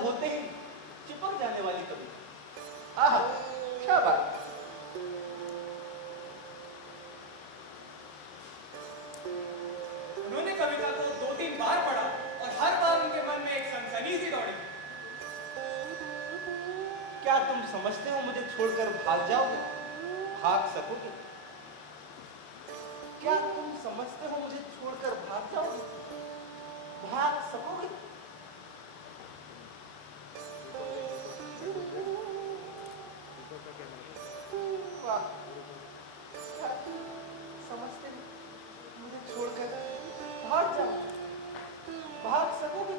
अलग होते ही चिपक जाने वाली कविता। आहा, क्या बात। उन्होंने कविता को 2-3 बार पढ़ा और हर बार उनके मन में एक सनसनी सी दौड़ी। क्या तुम समझते हो मुझे छोड़कर भाग जाओगे? भाग सकोगे? क्या तुम समझते हो मुझे छोड़कर भाग जाओगे? भाग सकोगे? वाह, क्या तुम समझते हो मुझे छोड़कर भाग जाओगे? भाग सकोगे?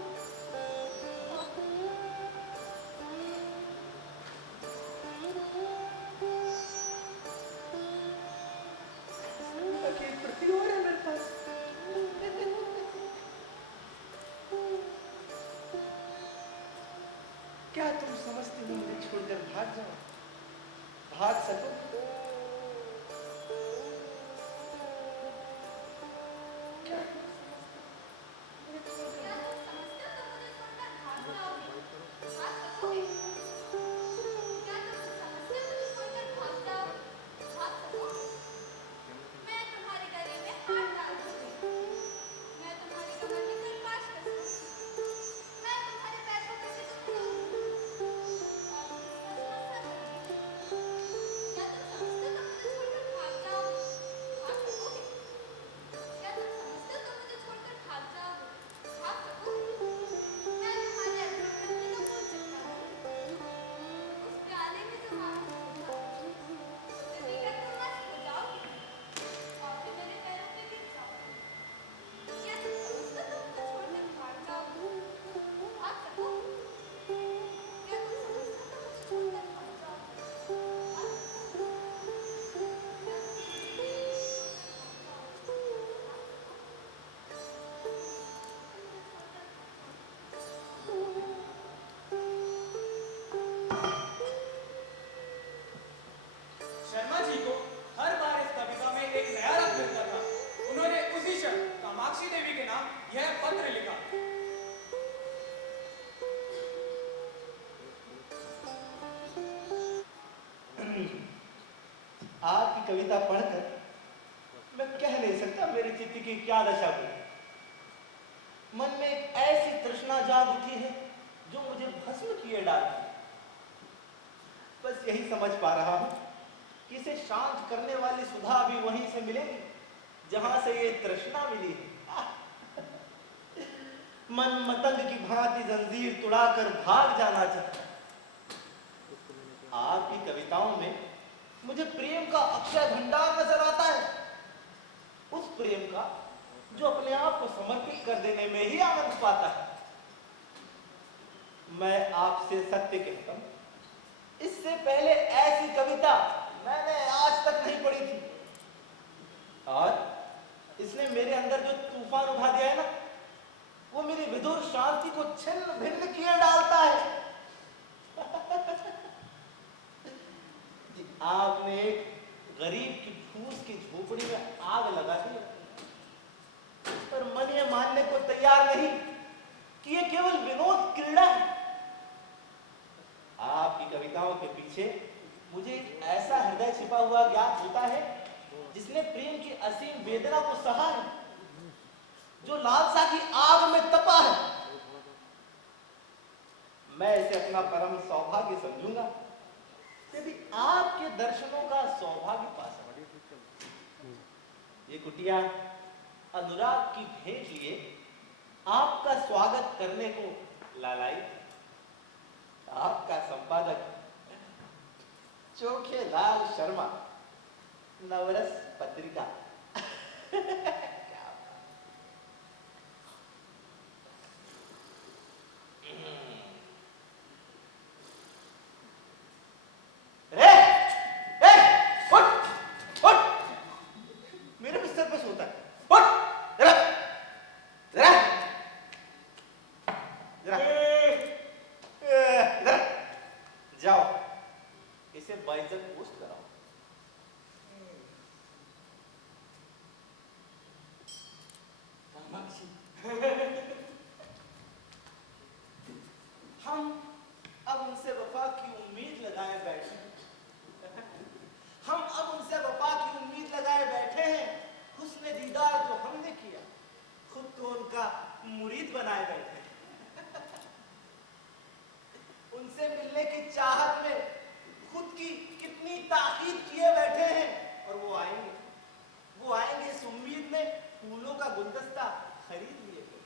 एक प्रति और है मेरे पास। क्या तुम समझते हो मुझे छोड़कर भाग जाओ? भाग सकोगे? क्या तुम समझते हो मुझे छोड़कर क्या तुम समझते हो तुम मुझे छोड़कर भाग जाओगे? भाग सकोगे? क्या तुम समझते हो मुझे छोड़कर भाग जाओगे? भाग सकोगे? मैं तुम्हारे गले में हाथ डाल दूंगी। मैं तुम्हारी कमर में खरपाश कस दूंगी। मैं तुम्हारे पैरों में से तुम्हें लूंगी और किस मस मस कर दूंगी। क्या तुम समझते हो तुम मुझे छोड़कर भाग जाओगे? भाग सकोगे? क्या तुम समझते हो तुम मुझे छोड़कर भाग जाओगे? भाग सकोगे? मैं तुम्हारे अधरों में अपनी कपोल चिपका दूंगी। उस प्याले में जो माखन होता है, उसे पीकर तुम मस्त हो जाओगे और फिर मेरे पैरों पे गिर जाओगे। क्या तुम समझते हो तुम मुझे छोड़कर भाग जाओगे? भाग सकोगे? क्या तुम समझते हो तुम मुझे छोड़कर भाग जाओगे? भाग सकोगे? क्या तुम समझते हो तुम मुझे छोड़कर भाग जाओगे? भाग सकोगे? क्या तुम समझते हो तुम मुझे छोड़कर भाग जाओगे? भाग सकोगे? शर्मा जी को हर बार इस कविता में एक नया रंग मिलता था। उन्होंने उसी क्षण कामाक्षी देवी के नाम यह पत्र लिखा। आपकी कविता पढ़कर मैं कह नहीं सकता मेरे चित्त की क्या दशा हुई। मन में एक ऐसी तृष्णा जाग उठी है जो मुझे भस्म किए डालती है। बस यही समझ पा रहा हूं कि इसे शांत करने वाली सुधा भी वहीं से मिलेगी जहां से ये तृष्णा मिली है। मन मतंग की भांति जंजीर तुड़ाकर भाग जाना चाहता है। आपकी कविताओं में मुझे प्रेम का अक्षय भंडार नजर आता है, उस प्रेम का जो अपने आप को समर्पित कर देने में ही आनंद पाता है। मैं आपसे सत्य कहता हूं, इससे पहले ऐसी कविता मैंने आज तक नहीं पढ़ी थी और इसने मेरे अंदर जो तूफान उठा दिया है ना, वो मेरी विधुर शांति को छिन्न भिन्न किए डालता है। जी, आपने एक गरीब की फूस की झोपड़ी में आग लगा दी, पर मन ये मानने को तैयार नहीं कि ये केवल विनोद क्रीड़ा है। आपकी कविताओं के पीछे मुझे एक ऐसा हृदय छिपा हुआ ज्ञात होता है जिसने प्रेम की असीम वेदना को सहा है, जो लालसा की आग में तपा है। मैं इसे अपना परम सौभाग्य समझूंगा यदि आपके दर्शनों का सौभाग्य पा सकूं। ये कुटिया अनुराग की भेंट लिए आपका स्वागत करने को लालाई। आपका संपादक चोखे लाल शर्मा, नवरस पत्रिका। क्या रे, ए, उठ, उठ, मेरे बिस्तर पे सोता है। उठ, जरा, जरा, जरा, जरा, जाओ, इसे बाइज्जत पोस्ट कराओ। कामाक्षी, हम रीत बनाए बैठे हैं। उनसे मिलने की चाहत में खुद की कितनी ताकीद किए बैठे हैं, और वो आएंगे इस उम्मीद में फूलों का गुलदस्ता खरीद लिए थे।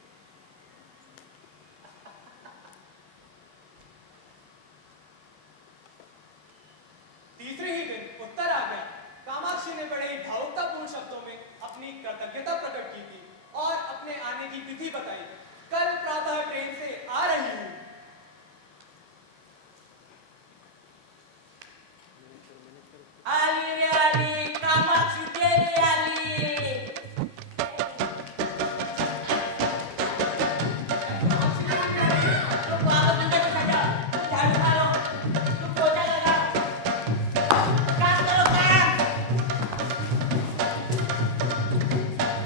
तीसरे ही दिन उत्तर आ गया। कामाक्षी ने बड़े ही भावुकतापूर्ण शब्दों में अपनी कृतज्ञता प्रकट की थी और अपने आने की तिथि बताई। कल प्रातः ट्रेन से आ रही हूँ। आली रे आली, कामाक्षी देवी आली। तो बाबा मंदिर में सजा, झाड़ू मारो, तो पोछा लगा, काम करो काम।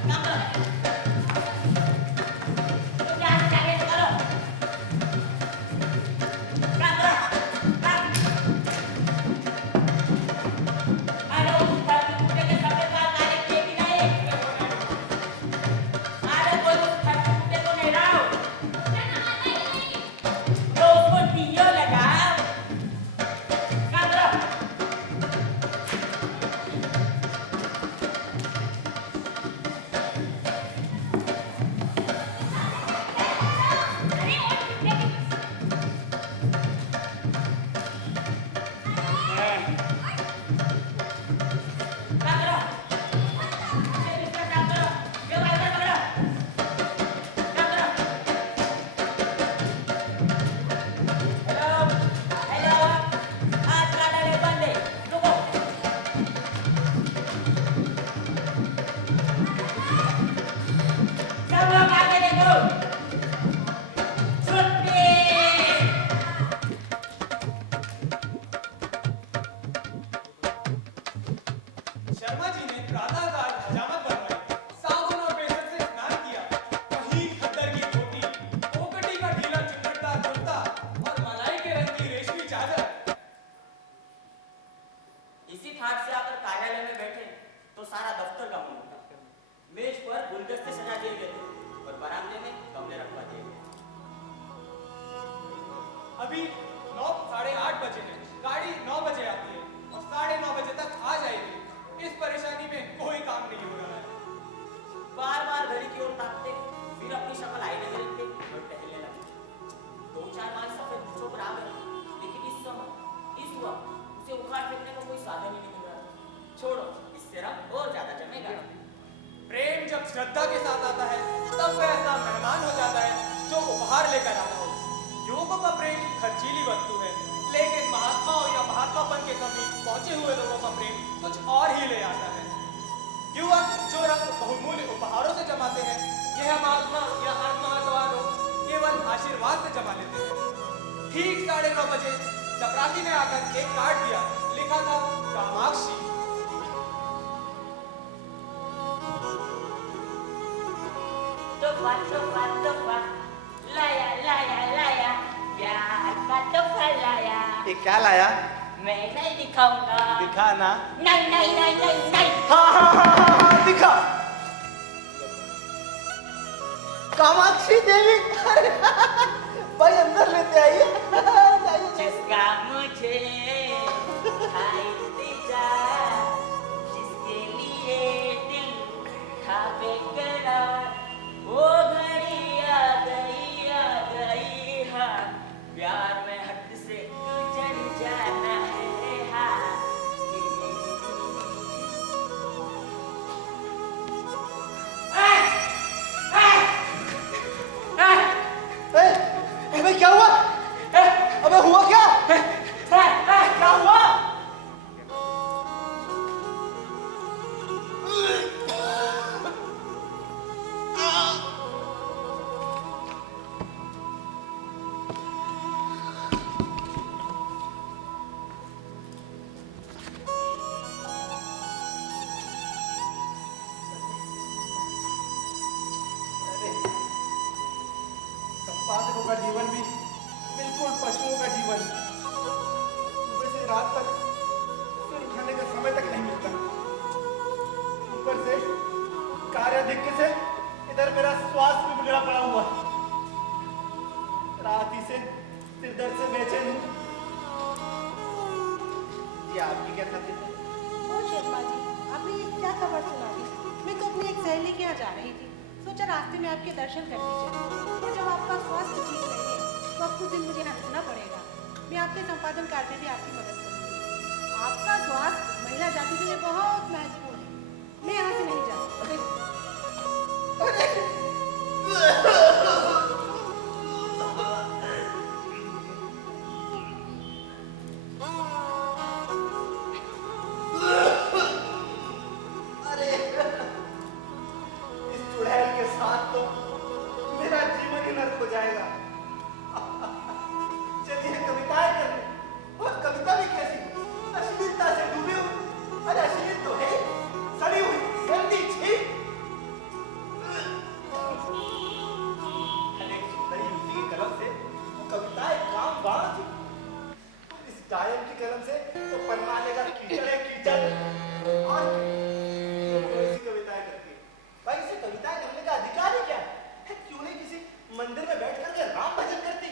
काम करो। तो ध्यान से आगे करो। काम करो, काम। अरे उस धरती टूटे के सफेद बाल काले किए कि नहीं? अरे कोई उस धरती टूटे को नहीं रहा हो। तो उसको दियो लगाओ। काम करो। काम करो। ये इसका काम करो। ये वाइपर पकड़ो। काम करो। हेलो हेलो, आज का डाले बंद है। रुको। सब लोग आगे देखो। छुट्टी। शर्मा जी ने प्रातःकाल हजामत बनवाई, साबुन और बेसन से स्नान किया। वहीं खद्दर की धोती, ओकटी का ढीला चिमटदार कुर्ता और मलाई के रंग की रेशमी चादर। इसी ठाट से आकर कार्यालय में बैठे तो सारा दफ्तर का मूड उठा। मेज पर गुलदस्ते सजा दिए गए थे और बरामदे में गमले रखवा दिए गए। अभी 9 साढ़े 8 बजे हैं। गाड़ी 9 बजे आती है और 9:30 बजे तक आ जाएगी। इस परेशानी में कोई काम नहीं हो रहा है। बार बार घड़ी की ओर ताकते, फिर अपनी शक्ल आईने में देखते और टहलने लगे। 2-4 बार सफेद मूंछों पर आ गए, लेकिन इस वक्त उसे उखाड़ फेंकने का कोई साधन ही नहीं मिल रहा। छोड़ो, इससे रंग और ज्यादा जमेगा। प्रेम जब श्रद्धा के साथ आता है तब वह ऐसा मेहमान हो जाता है जो उपहार लेकर आता हो। युवकों का प्रेम खर्चीली वस्तु है, लेकिन महात्माओं या महात्मापन के समीप पहुंचे हुए लोगों का प्रेम कुछ और ही ले आता है। युवक जो रंग बहुमूल्य उपहारों से जमाते हैं, यह महात्मा या आत्महतवा लोग केवल आशीर्वाद से जमा लेते हैं। ठीक 9:30 बजे चपरासी ने आकर एक कार्ड दिया, लिखा था कामाक्षी। तोहफा, लाया लाया लाया, प्यार का तोहफा लाया। ये क्या लाया? मैं नहीं दिखाऊंगा। दिखाना। नहीं नहीं नहीं नहीं नहीं। हाँ, दिखा। कामाक्षी देवी। भाई अंदर लेते आइए। जाइए। जिसका मुझे था इंतजार, जिसके लिए दिल था बेकरार, वो घड़ी आ गई हाँ। प्यार में हद से गुजर जाना है हाँ। अबे क्या हुआ? अबे हुआ क्या? क्या हुआ? संपादकों का जीवन भी बिल्कुल पशुओं का जीवन। सुबह से रात तक सिर उठाने का समय तक नहीं मिलता। ऊपर से कार्याधिक्य से इधर मेरा स्वास्थ्य भी बिगड़ा पड़ा हुआ। सिर दर्द से बेचैन हूँ। ये आपकी क्या खातिर है? ओ शर्मा जी, आपने ये क्या खबर सुना दी? मैं तो अपनी एक सहेली के यहाँ जा रही थी, सोचा रास्ते में आपके दर्शन करने चली। और जब आपका स्वास्थ्य ठीक नहीं है तो अब कुछ दिन मुझे यहाँ रुकना पड़ेगा। मैं आपके संपादन कार्य में भी आपकी मदद करूँगी। आपका स्वास्थ्य महिला जाति के लिए बहुत महत्वपूर्ण है। मैं यहाँ से नहीं जा अरे इस चुड़ैल के साथ तो मेरा जीवन ही नर्क हो जाएगा। चलिए कविताएं करने, और कविता भी कैसी अश्लीलता से डूबी हुई। अरे अश्लील तो है सड़ी हुई गंदी छी। अरे सुंदरी युवती की कलम से वो कविताएं काम बाण थी, और इस डायन की कलम से तो पन्नाले का कीचड़ है कीचड़। और ऐसी कविताएं करती है भाई, इसे कविताएं करने का अधिकार ही क्या है? क्यों नहीं किसी मंदिर में बैठ करके राम भजन करती?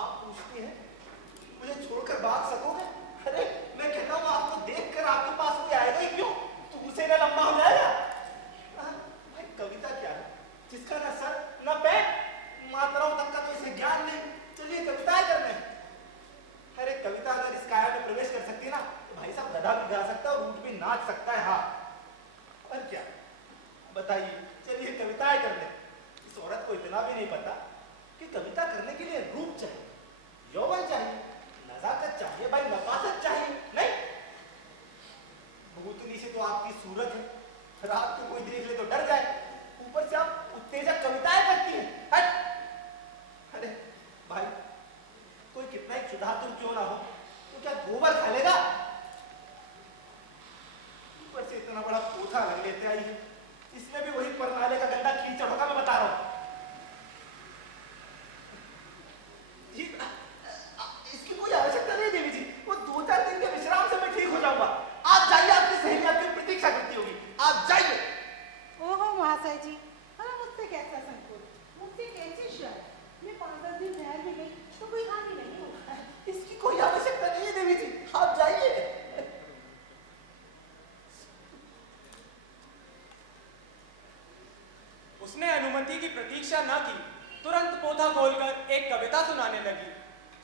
आप पूछती हैं मुझे छोड़कर भाग सकोगे? अरे मैं कहता हूँ आपको देखकर आपके पास कोई आएगा ही क्यों? तो उसे ना लंबा हो जाएगा। भाई कविता क्या है जिसका ना सर ना पैर, मात्राओं तक का तो इसे ज्ञान नहीं। चलिए कविताएं करने। अरे कविता अगर इस काया में प्रवेश कर सकती है ना, तो भाई साहब गधा भी गा सकता है और ऊंट भी नाच सकता है। हाँ और क्या बताइए। चलिए कविताएं करने। इस औरत को इतना भी नहीं पता कि कविता करने के लिए रूप चाहिए, यौवन चाहिए, नजाकत चाहिए, भाई नफासत चाहिए। नहीं, भूतनी से तो आपकी सूरत है, रात को कोई देख ले तो डर जाए, ऊपर से आप उत्तेजक कविताएं करती हैं। हट। अरे भाई कोई कितना ही क्षुधातुर क्यों ना हो, तो क्या गोबर खा लेगा? ऊपर से इतना बड़ा पोथा लग लेते आई है, इसमें भी वही परनाले का गंदा कीचड़ होगा। मैं बता रहा हूँ जी, इसकी कोई आवश्यकता नहीं देवी जी। वो 2-4 दिन के विश्राम से मैं ठीक हो जाऊंगा। आप जाइए, आपकी सहेली आपकी प्रतीक्षा करती होगी, आप जाइए। ओहो महाशय जी, हाँ मुझसे कैसा संकोच, मुझसे कैसी शर्म। मैं 5-10 दिन ठहर भी गई तो कोई हानि नहीं होगा। इसकी कोई आवश्यकता नहीं है देवी जी, आप जाइए। उसने अनुमति की प्रतीक्षा न की, तुरंत पोथा खोलकर एक कविता सुनाने लगी।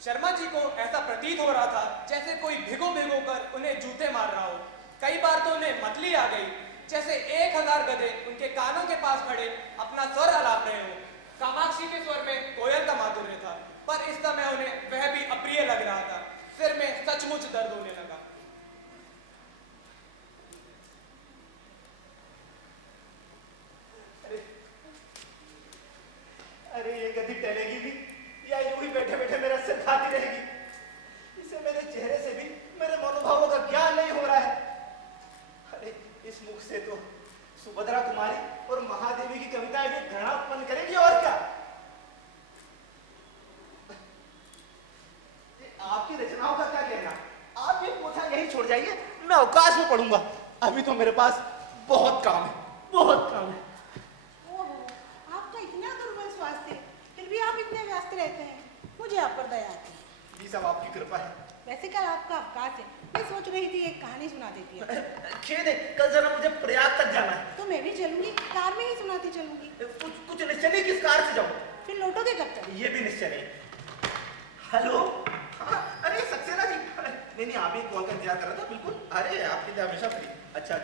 शर्मा जी को ऐसा प्रतीत हो रहा था जैसे कोई भिगो भिगो कर उन्हें जूते मार रहा हो। कई बार तो उन्हें मतली आ गई, जैसे 1000 गधे उनके कानों के पास खड़े अपना स्वर आलाप रहे हो। कामाक्षी के स्वर में कोयल का माधुर्य था, पर इस समय उन्हें वह भी अप्रिय लग रहा था। सिर में सचमुच दर्द होने लगा। अरे ये गधी टलेगी भी या यूं ही बैठे बैठे मेरा सिर खाती रहेगी? इसे मेरे चेहरे से भी मेरे मनोभावों का ज्ञान नहीं हो रहा है। अरे इस मुख से तो सुभद्रा कुमारी और महादेवी की कविताएं भी घृणा उत्पन्न करेगी, और क्या। आपकी रचनाओं का क्या कहना? आप ये पोथा यहीं छोड़ जाइए, मैं अवकाश में पढ़ूंगा। अभी तो मेरे पास बहुत काम है, बहुत काम है। आपका इतना दुर्बल स्वास्थ्य, फिर भी आप इतने व्यस्त रहते हैं, मुझे आप पर दया आती है। ये सब आपकी कृपा है। वैसे कल आपका अवकाश है, मैं सोच रही थी एक कहानी सुना देती है। खेद है, कल जरा मुझे प्रयाग तक जाना है। तो मैं भी चलूंगी, कार में ही सुनाती चलूंगी। कुछ निश्चय नहीं किस कार से जाऊं? फिर लौटोगे कब तक? ये भी निश्चय नहीं। हेलो, हाँ, अरे सक्सेना जी। नहीं नहीं, आप ही कॉल का इंतजार कर रहा था। बिल्कुल, अरे आपके लिए हमेशा फ्री। अच्छा,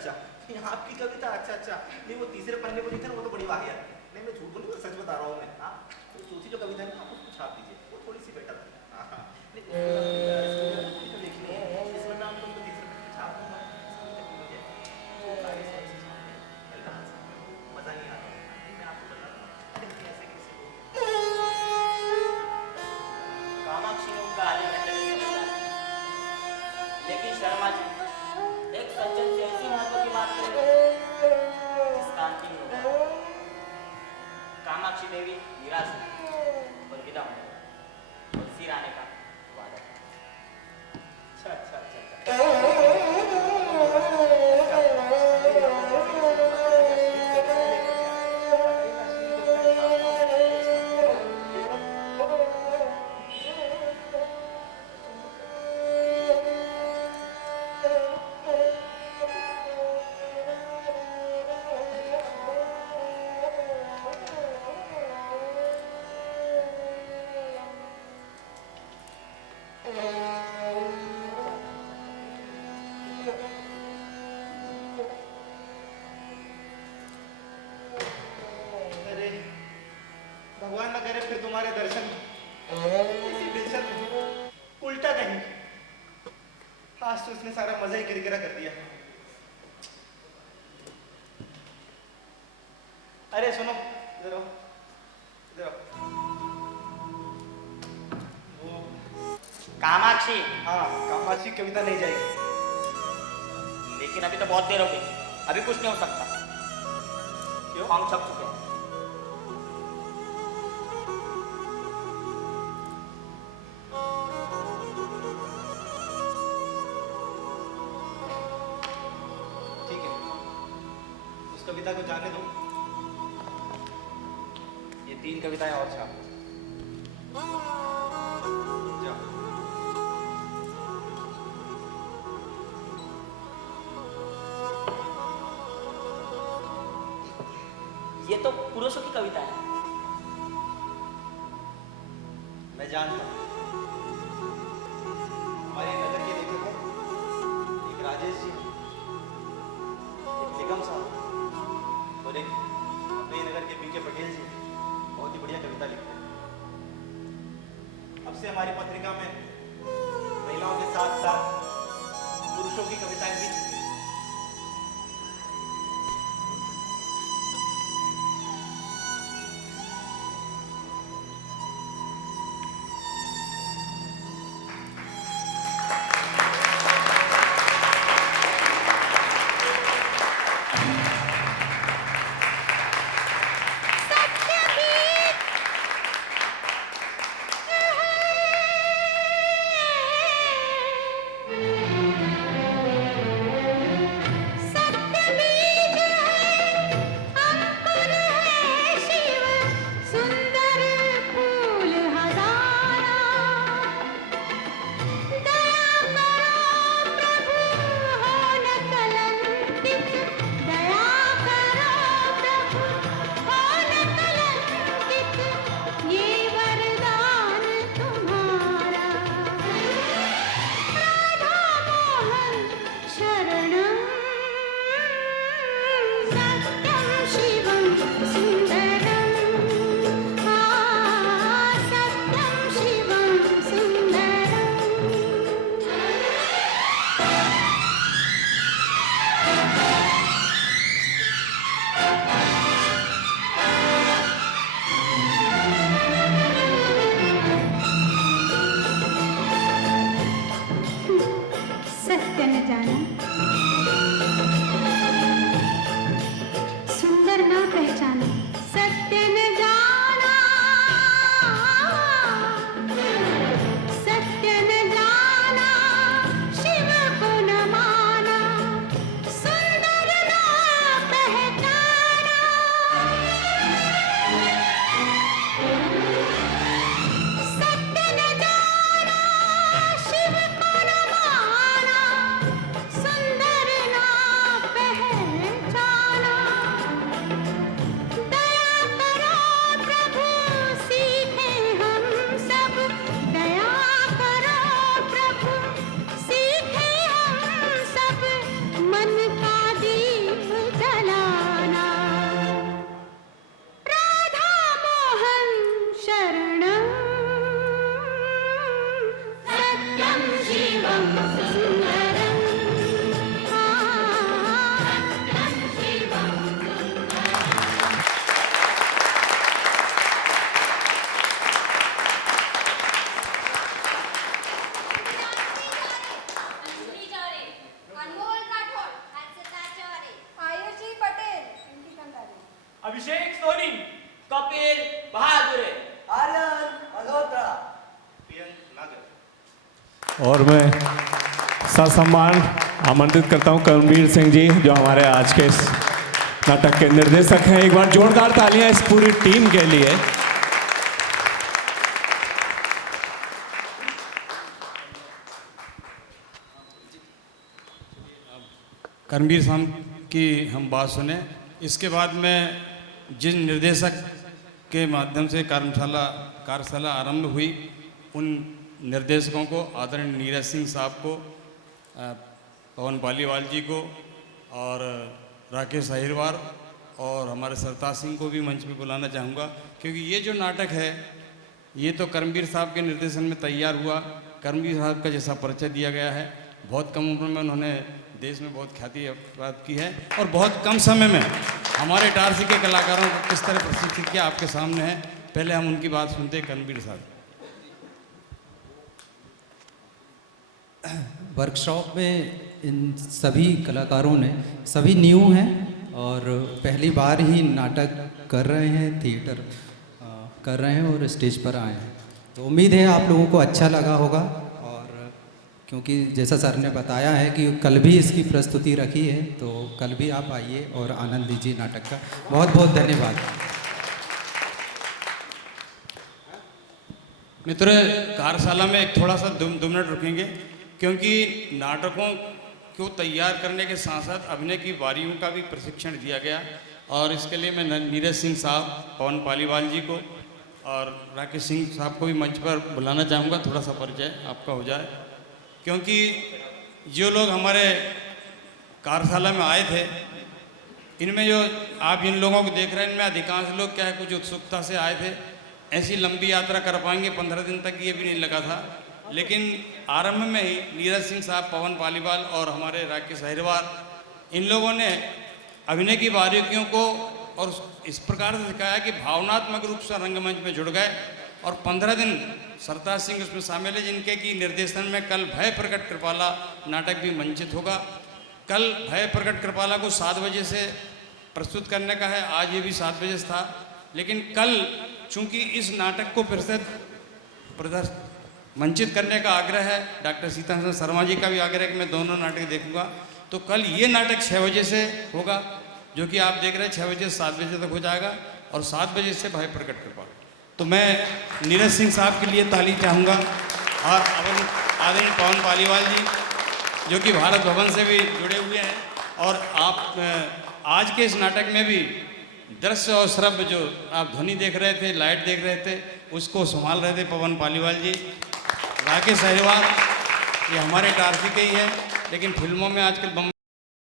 ये आपकी कविता, अच्छा। नहीं वो तीसरे पन्ने को लिखा ना, वो तो बड़ी वाहियात है। नहीं मैं झूठ बोलूँ, सच बता रहा हूँ मैं। हाँ तो चौथी जो कविता है ना, आप उसको छाप दीजिए, वो थोड़ी सी बेटर है। हाँ देखिए, इसमें मैं आपको तीसरे पन्ने पे छाप दूंगा। मजा नहीं आता। मैं आपको बता रहा हूँ कैसे कामाक्षी ने उनका आलिंगन करने के बाद, लेकिन शर्मा जी एक सज्जन से ऐसी महत्व की बात करेंगे जिसका अंतिम होगा। कामाक्षी देवी निराश हुई और विदा होने लगी और फिर आने का वादा किया। अच्छा। इसी टेंशन में उल्टा कहीं आज तो उसने सारा मजा ही किरकिरा कर दिया। अरे सुनो, इधर आओ, इधर आओ। वो कामाक्षी, हाँ, कामाक्षी कविता नहीं जाएगी। लेकिन अभी तो बहुत देर हो गई, अभी कुछ नहीं हो सकता। क्यों? फॉर्म छप चुके हैं। ठीक है, उस कविता को जाने दो। ये 3 कविताएं और छाप जाओ। ये तो पुरुषों की कविता है। मैं जानता हूँ हमारे नगर के लेखक हैं, एक राजेश जी, एक निगम साहब और एक अपने नगर के बीके पटेल जी, बहुत ही बढ़िया कविता लिखते हैं। अब से हमारी पत्रिका में महिलाओं के साथ साथ पुरुषों की कविताएं भी छपेंगी। अभिषेक सोनी, कपिल बहादुर, आर्यन मल्होत्रा, प्रियंक नागर। और मैं ससम्मान आमंत्रित करता हूं कर्मवीर सिंह जी, जो हमारे आज के इस नाटक के निर्देशक हैं। एक बार जोरदार तालियां इस पूरी टीम के लिए। कर्मवीर साहब की हम बात सुने, इसके बाद में जिन निर्देशक के माध्यम से कार्यशाला आरंभ हुई, उन निर्देशकों को, आदरणीय नीरज सिंह साहब को, पवन पालीवाल जी को और राकेश अहिरवार और हमारे सरताज सिंह को भी मंच पे बुलाना चाहूँगा, क्योंकि ये जो नाटक है ये तो करमवीर साहब के निर्देशन में तैयार हुआ। करमवीर साहब का जैसा परिचय दिया गया है, बहुत कम उम्र में उन्होंने देश में बहुत ख्याति प्राप्त की है और बहुत कम समय में हमारे इटारसी के कलाकारों को किस तरह प्रशिक्षित किया आपके सामने है। पहले हम उनकी बात सुनते हैं, करमवीर साहब। वर्कशॉप में इन सभी कलाकारों ने, सभी न्यू हैं और पहली बार ही नाटक कर रहे हैं, थिएटर कर रहे हैं और स्टेज पर आए हैं। तो उम्मीद है आप लोगों को अच्छा लगा होगा। और क्योंकि जैसा सर ने बताया है कि कल भी इसकी प्रस्तुति रखी है, तो कल भी आप आइए और आनंद लीजिए नाटक का। बहुत बहुत धन्यवाद। मित्र, कार्यशाला में एक थोड़ा सा दो मिनट रुकेंगे, क्योंकि नाटकों को तैयार करने के साथ साथ अभिनय की बारियों का भी प्रशिक्षण दिया गया। और इसके लिए मैं नीरज सिंह साहब, पवन पालीवाल जी को और राकेश सिंह साहब को भी मंच पर बुलाना चाहूँगा। थोड़ा सा परिचय आपका हो जाए, क्योंकि जो लोग हमारे कार्यशाला में आए थे, इनमें जो आप जिन लोगों को देख रहे हैं, इनमें अधिकांश लोग क्या है, कुछ उत्सुकता से आए थे। ऐसी लंबी यात्रा कर पाएंगे 15 दिन तक, ये भी नहीं लगा था। लेकिन आरंभ में ही नीरज सिंह साहब, पवन पालीवाल और हमारे राकेश अहिरवार, इन लोगों ने अभिनय की बारीकियों को और इस प्रकार से सिखाया कि भावनात्मक रूप से रंगमंच में जुड़ गए। और 15 दिन सरताज सिंह उसमें शामिल है, जिनके की निर्देशन में कल भय प्रकट कृपाला नाटक भी मंचित होगा। कल भय प्रकट कृपाला को 7 बजे से प्रस्तुत करने का है, आज ये भी 7 बजे से था। लेकिन कल चूंकि इस नाटक को फिर से मंचित करने का आग्रह है, डॉक्टर सीताराम शर्मा जी का भी आग्रह है कि मैं दोनों नाटक देखूंगा, तो कल ये नाटक 6 बजे से होगा, जो कि आप देख रहे हैं 6 बजे से 7 बजे तक हो जाएगा, और 7 बजे से भय प्रकट कृपाला। तो मैं नीरज सिंह साहब के लिए ताली चाहूँगा, और आदरणीय पवन पालीवाल जी जो कि भारत भवन से भी जुड़े हुए हैं। और आप आज के इस नाटक में भी दृश्य और श्रव्य, जो आप ध्वनि देख रहे थे, लाइट देख रहे थे, उसको संभाल रहे थे पवन पालीवाल जी। राकेश अहिरवार ये हमारे टारसी के ही है, लेकिन फिल्मों में आजकल बम्बई